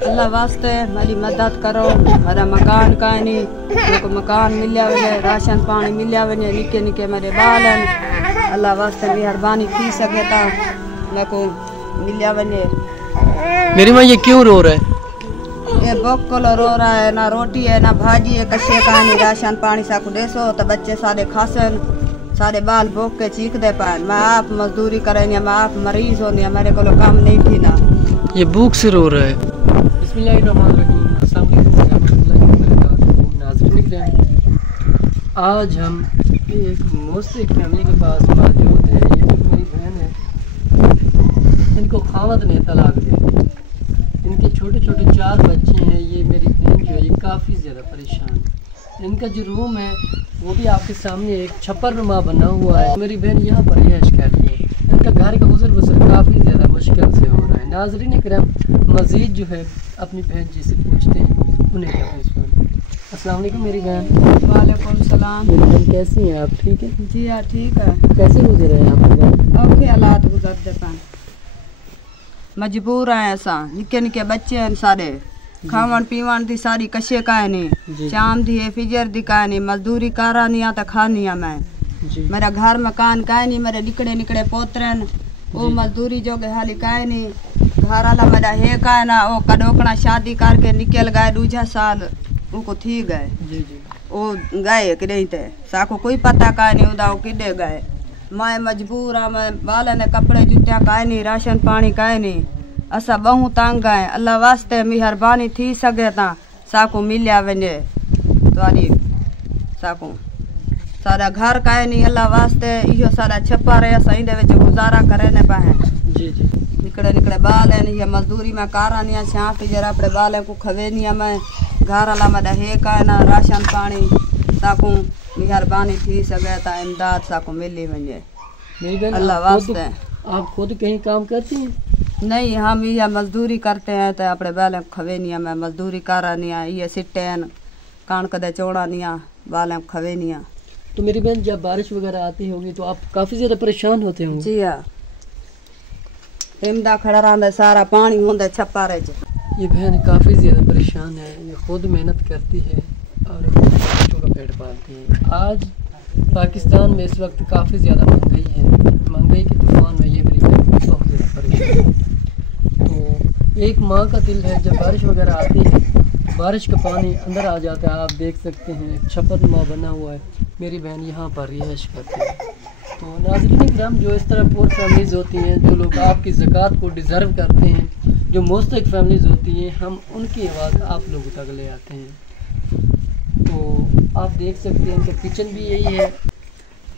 अल्लाह वास्ते मेरी मदद करो। मेरा मकान का नहीं, मेरे को मकान मिलिया वने, राशन पानी मिलिया वने, निके निके मेरे बाल हैं। अल्लाह वास्ते मेहरबानी थी सके तो मेरे को मिलिया वने। मेरी माँ ये क्यों रो रहा है? ये बोकल रो रहा है, ना रोटी है ना भाजी है, कशे का नहीं, राशन पानी साकू देसो तो बच्चे सारे खासन, सारे बाल भोग के चीख दे पाए। मैं आप मजदूरी करें, मैं आप मरीज होने, मेरे को काम नहीं थी ना। ये भूख से रो रहा है। आज हम एक मुस्तक फैमिली के पास मौजूद है। ये मेरी बहन है, इनको खावत ने तलाक दे, इनके छोटे छोटे 4 बच्चे हैं। ये मेरी बहन जो है ये काफ़ी ज़्यादा परेशान है। इनका जो रूम है वो भी आपके सामने एक छप्पर नुमा बना हुआ है। मेरी बहन यहाँ पर रिहाइश करती है। इनका घर का गुजर बसर काफ़ी ज़्यादा मुश्किल से हो रहा है। नाज़रीन करम, मज़ीद जो है अपनी बहन जी से पूछते हैं, उन्हें क्या फैसला। अस्सलाम वालेकुम मेरी बहन। वालेकुम सलाम। मेरी बहन कैसी हैं आप? ठीक है जी हाँ ठीक है। कैसे गुजर रहे हैं आप? औखे हालात गुजरते पान, मजबूर हैं असा। निके निके बच्चे हैं सारे, खावन पीवन दी सारी कशे का नहीं, शाम दी है फिजर दी का नहीं, मजदूरी करा नहीं आता खानी है मैं। मेरा घर मकान का नहीं, मेरे निकड़े निकड़े पोतरन वो मजदूरी जो हाली का नहीं। घर वाला मेरा है का ना, वो कड़ोकड़ा शादी करके निकल गए, दूजा साल उनको थी गए, वो गए कि नहीं थे साको कोई पता का नहीं उदा किडे गए। मैं मजबूर हाँ, मैं बाल ने कपड़े जुत्या का नहीं, राशन पानी का नहीं, असा बहु तंग है। अल्लाह वास्ते मेहरबानी थी सके ता साको मिलिया वने तुम्हारी साको सारा घर का नहीं। अल्लाह वास्ते इहो सारा छप्पा रहे असा इंदे विच गुजारा करे ने पाए। निकड़े निकड़े बाल है नहीं, मजदूरी में कारा नहीं, शाम फिजर अपने बाल को खवे नहीं। मैं घर वाला मेरा है का ना, राशन पानी साको मेहरबानी थी सके ता इमदाद साको मिली वने। अल्लाह वास्ते। आप खुद कहीं काम करती हैं? नहीं, हम ये मजदूरी करते हैं तो अपने बाल खवे नहीं। मैं मजदूरी करा नहीं, ये सिट्टे हैं कणक दे चौड़ा नहीं, बाल खवे नहीं। तो मेरी बहन जब बारिश वगैरह आती होगी तो आप काफ़ी ज़्यादा परेशान होते होंगे? जी हाँ, हिमदा खड़ा रहा सारा पानी होंगे छप्पा रहे। ये बहन काफ़ी ज़्यादा परेशान है। ये खुद मेहनत करती है और अपने बच्चों का पेट पालती है। आज पाकिस्तान में इस वक्त काफ़ी ज़्यादा महंगाई है। महंगाई के तूफान में ये मेरी बहन बहुत ज़्यादा परेशान है। तो एक माँ का दिल है, जब बारिश वगैरह आती है, बारिश का पानी अंदर आ जाता है। आप देख सकते हैं एक छप्पर नुमा बना हुआ है। मेरी बहन यहाँ पर रिहाइश करती है। तो नाज़रीन किराम, जो इस तरह पुअर फैमिलीज़ होती हैं, जो लोग आपकी ज़कात को डिज़र्व करते हैं, जो मुस्तक फैमिलीज़ होती हैं, हम उनकी आवाज़ आप लोगों तक ले आते हैं। तो आप देख सकते हैं इनका किचन भी यही है।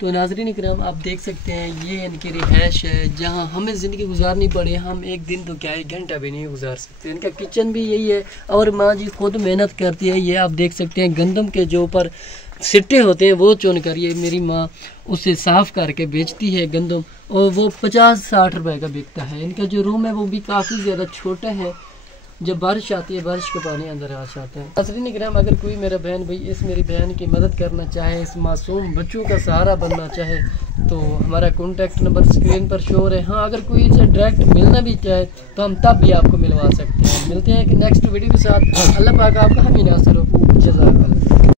तो नाज़रीन किराम, आप देख सकते हैं ये इनकी रिहाइश है, जहाँ हमें ज़िंदगी गुजारनी पड़े हम एक दिन तो क्या 1 घंटा भी नहीं गुजार सकते। इनका किचन भी यही है और माँ जी खुद मेहनत करती है। ये आप देख सकते हैं गंदम के जो ऊपर सिट्टे होते हैं वो चुन कर ये मेरी माँ उसे साफ़ करके बेचती है गंदम, और वो 50-60 रुपए का बिकता है। इनका जो रूम है वो भी काफ़ी ज़्यादा छोटा है। जब बारिश आती है, बारिश का पानी अंदर आ जाता है। नाज़रीन किराम, अगर कोई मेरा बहन भाई इस मेरी बहन की मदद करना चाहे, इस मासूम बच्चों का सहारा बनना चाहे, तो हमारा कॉन्टैक्ट नंबर स्क्रीन पर शो है। हाँ, अगर कोई इसे डायरेक्ट मिलना भी चाहे तो हम तब भी आपको मिलवा सकते हैं। मिलते हैं कि नेक्स्ट वीडियो के साथ। अल्लाह पाक आपका हमें नासर हो। जज़ाकल्लाह।